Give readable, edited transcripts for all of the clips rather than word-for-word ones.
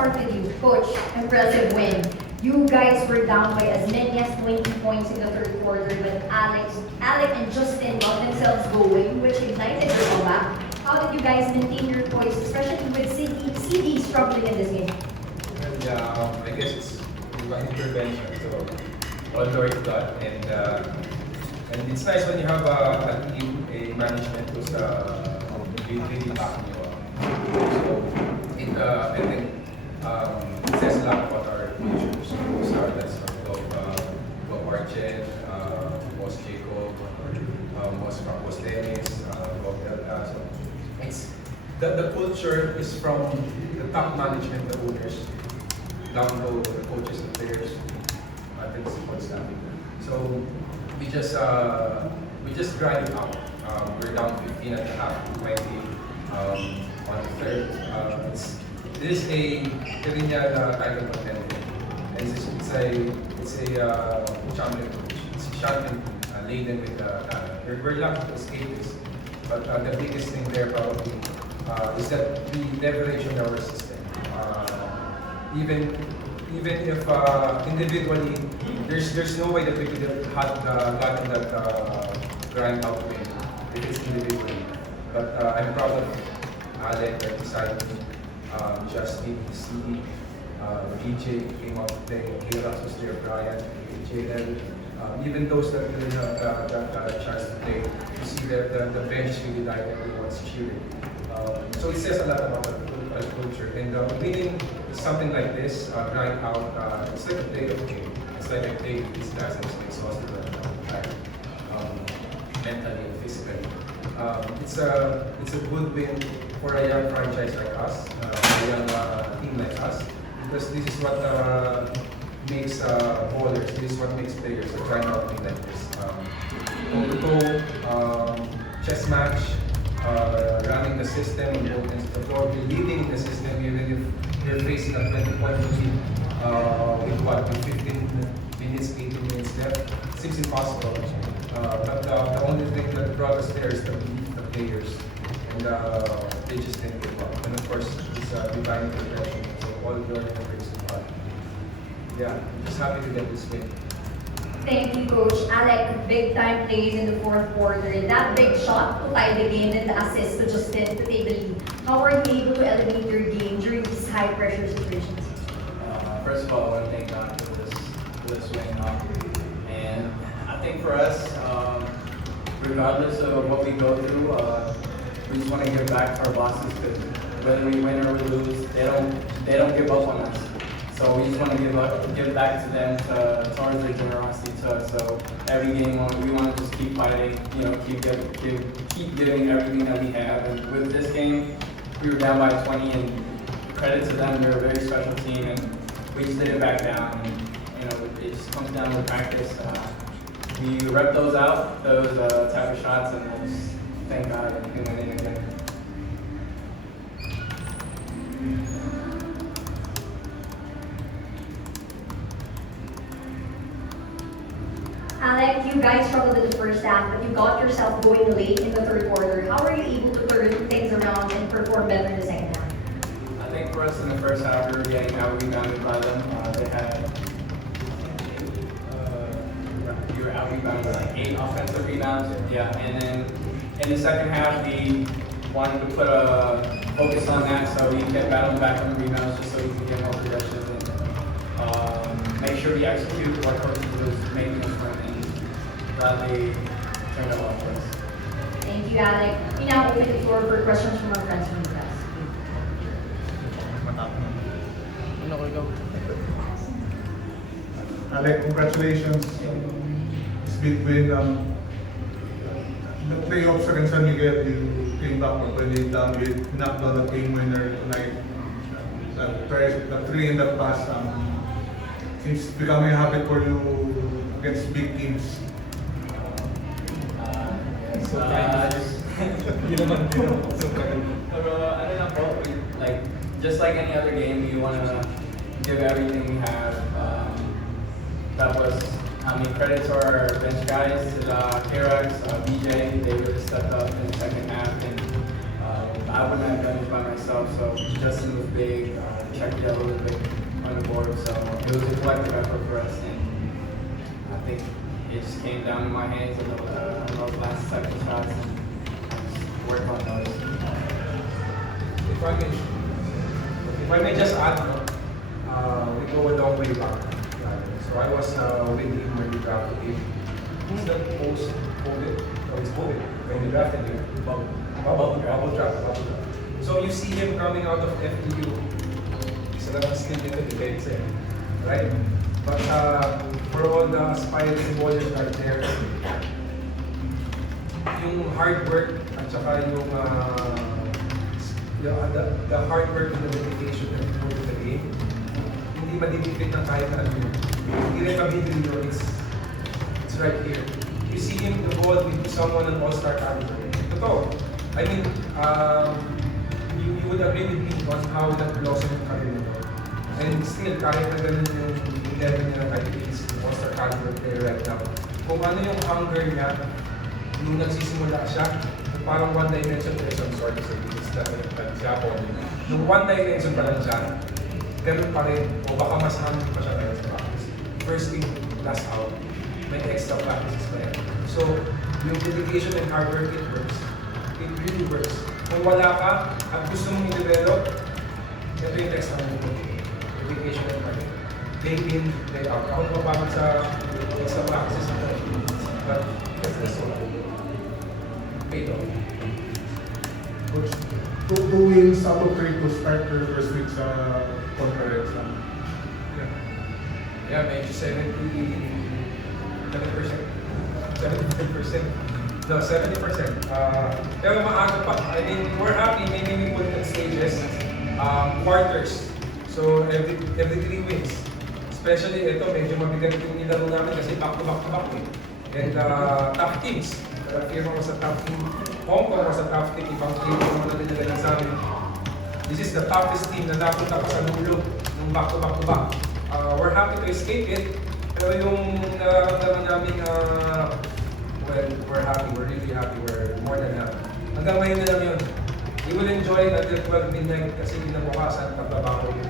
start with you, Coach. Impressive win. You guys were down by as many as 20 points in the third quarter, but Alec and Justin got themselves going, which ignited your comeback. How did you guys maintain your poise, especially with CD struggling in this game? And I guess it's one intervention, so all glory to God. And it's nice when you have a team, a management who's really backing you up. So I think it says a lot about our future. So those are that's Bob Archen, Boss Jacob, Boss Dennis, Bob Delta. So it's the culture is from the top management, the owners, down low, the coaches, the players, and the support staff. So we just grind it out. We're down 15 at the half, 20 on the third. This is a perennial title contender. And it's a champion. It's a champion laden with talent. We're lucky to escape this. But the biggest thing there probably is that we leverage on our system. Even if individually, there's no way that we could have gotten that grind out win if it's individually. But I'm proud of Alec, Excited, Justin, CD, VJ came out today, Kirax was there, Brian, Jalen. Even those that didn't have that chance to play, you see that the bench really like everyone's cheering. So it says a lot about the culture. And winning something like this, grind out, it's like a playoff game. It's like a play with these guys and it's exhausted mentally and physically. It's a good win for a young franchise like us, a young team like us, because this is what makes bowlers, this is what makes players grind out things like this. Toe-to-toe, chess match, running the system on both ends of the floor, leading the system even if you're facing a 20-point lead with 15 minutes, 18 minutes left. It seems impossible. But the only thing that brought us there is the players. And they just didn't give up. And of course, it's divine intervention. So all glory and praise to God. Yeah, I'm just happy to get this win. Thank you, Coach. Alec, big time plays in the fourth quarter. That big shot to tie the game and the assist to Justin to take the lead. How are you able to elevate your game during these high pressure situations? First of all, I want to thank God for this win. And I think for us, regardless of what we go through, we just want to give back to our bosses because whether we win or we lose, they don't give up on us. So we just want to give back to them towards their generosity to us. So every game we want to just keep fighting, keep giving everything that we have. And with this game, we were down by 20, and credit to them, they're a very special team, and we just didn't back down. And it just comes down to practice. We rep those out, those type of shots, and we'll just thank God and win it again. Alec, you guys struggled in the first half, but you got yourself going late in the third quarter. How are you able to turn things around and perform better in the second half? I think for us in the first half, we were getting out rebounded by them. We were out rebounded like 8 offensive rebounds. Yeah, and then in the second half, we wanted to put a focus on that, so we kept battling back on the rebounds just so we could get more possessions and make sure we execute what coaches was making us run. They turned it off for us. Thank you, Alec. We now open the floor for questions from our friends from the press. Alec, congratulations. It's big win. The playoffs against San Miguel, you came back from 28 down with knocked out the game winner tonight. The 3 in the past seems becoming a habit for you against big teams. Just like any other game, we want to give everything we have. That was, credit to our bench guys, Kirax, BJ, they really stepped up in the second half, and I wouldn't have done it by myself, so Justin was big, checked it out a little bit on the board. So it was a collective effort for us, and I think it just came down to my hands on those last second shots, and I just worked on those. If I may just add, we go a long way back. So I was with him when we drafted him. It's the post-COVID, it's COVID, when we drafted him. Bubble draft. So you see him coming out of FTU. So that was still in the debate, right? But for all the aspiring bowlers out there, yung hard work at saka yung the hard work and the dedication that you put in the game, hindi madidipit ng kahit na ano yun. Hindi rin mabibili, it's right here. You see him involved with someone an all-star caliber. Totoo. I mean, you would agree with me on how that blossomed yung career nito. And still, kahit na ganun yung level niya, kahit he's an all-star caliber player right now. Kung ano yung hunger niya, nung nagsisimula siya, parang one-dimension person, sorry to say this, siya po. Nung one-dimension pa lang siya, ganun pa rin, o baka mas hungry pa siya ngayon sa practice. First in, last out, may extra practices pa yan. So, yung dedication and hard work, it works. It really works. Kung wala ka, at gusto mong i-develop, ito yung extra mo. Dedication and hard work. Day in, day out. Ako napapagod sa extra practices na but that's so paid off. Coach, two wins out of 3 to start your first week sa conference. Yeah, medyo 70%. No, 70%. Pero maaga pa. I mean, we're happy. Maybe we put in stages, quarters. So, every 3 weeks. Especially ito, medyo mabigat yung nilaro namin kasi back-to-back eh. And tough teams. Firma ko sa tough team. Hong Kong was a tough team. Ibang team ko na dinagalan sa amin. This is the toughest team na napunta pa sa dulo ng back-to-back. We're happy to escape it. Pero yung nararamdaman namin well, we're happy. We're really happy. We're more than happy. Hanggang ngayon na lang yun. We will enjoy it until 12 midnight kasi kinabukasan pagbabago yun.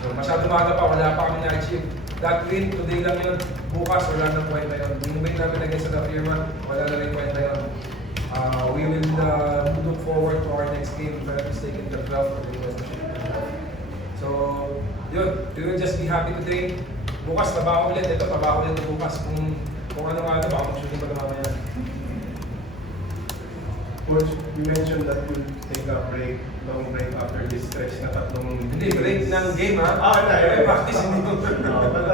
So, masyado maaga pa, wala pa kami na-achieve. That win, today lang yun. Bukas, wala nang kwenta yun. Yung win namin against the firma, wala na rin kwenta yun. We will look forward to our next game, if I'm not mistaken, the 12th of the US. So, yun. We will just be happy today. Bukas, trabaho ulit. Ito, trabaho ulit bukas. Kung ano nga ito, baka mag-shooting pa naman yan. Coach, you mentioned that you take a break, long break after this stretch na tatlong... Hindi, break ng game ha? Yeah. Practice, hindi mo. But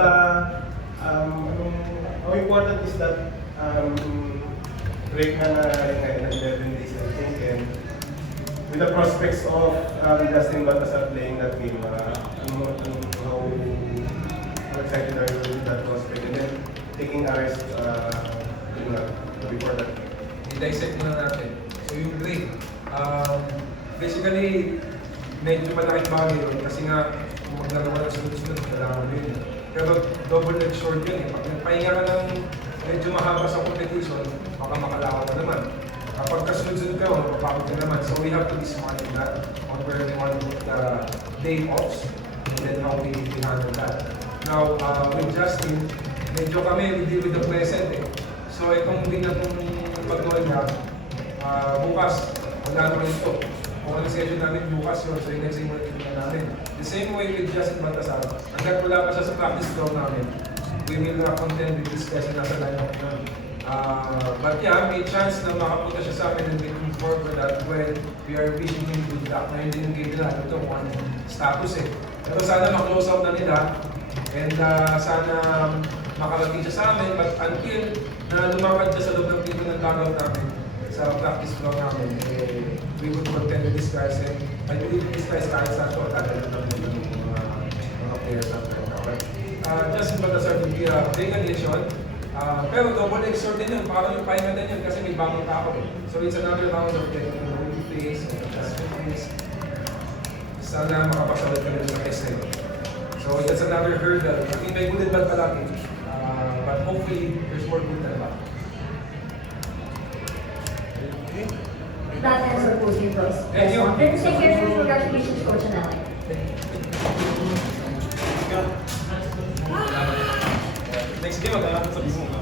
how important is that break na ngayon ng 11 days, I think, and with the prospects of Justin Baltasar playing that game, how excited are you with that prospect? And then taking hours before that. I-dissect muna natin. So yung break, basically, medyo malaking bagay yun kasi nga, kung maglaro ka ng sunod-sunod, kailangan mo yun. Pero double-edged sword yun eh. Pag nagpahinga ka ng medyo mahaba sa competition, baka makalakaw ka naman. Kapag kasunod-sunod ka, mapapagod ka naman. So we have to be smart in that, on where we want to put the day offs, and then how we handle that. Now, with Justin, medyo kami, we deal with the present eh. So itong din na itong pag-nood niya, bukas, wala naman ito. Kung ano schedule namin bukas yun, so yung next game ulit namin. The same way with Justin Baltasar, hanggat wala pa siya sa practice ground namin, we will contend with this guys na nasa lineup na. But yeah, may chance na makapunta siya sa amin and looking forward for that when we are wishing him good luck. Ngayon din yung game nila, ito kung ano status eh. Pero sana ma-close out na nila and sana makarating siya sa amin, but until na lumakad siya sa loob ng pinto ng dugout namin, sa practice floor namin, we would contend with these guys and I believe these guys kahit sa ato, tagal na ng mga players natin. But Justin Baltasar will be a big addition, pero double-edged sword din yun, parang yung pahinga din yun kasi may bagong tao eh. So it's another round of getting to know the face, adjustment face. Sana makapagsalit ka rin sa test na yun. So that's another hurdle. I mean, may good and bad palagi. But hopefully, there's more good than bad. That ends our posting, bros. Thank you. Thank you. Congratulations, Coach Anelli. Next game, mag-aarap sa bismo.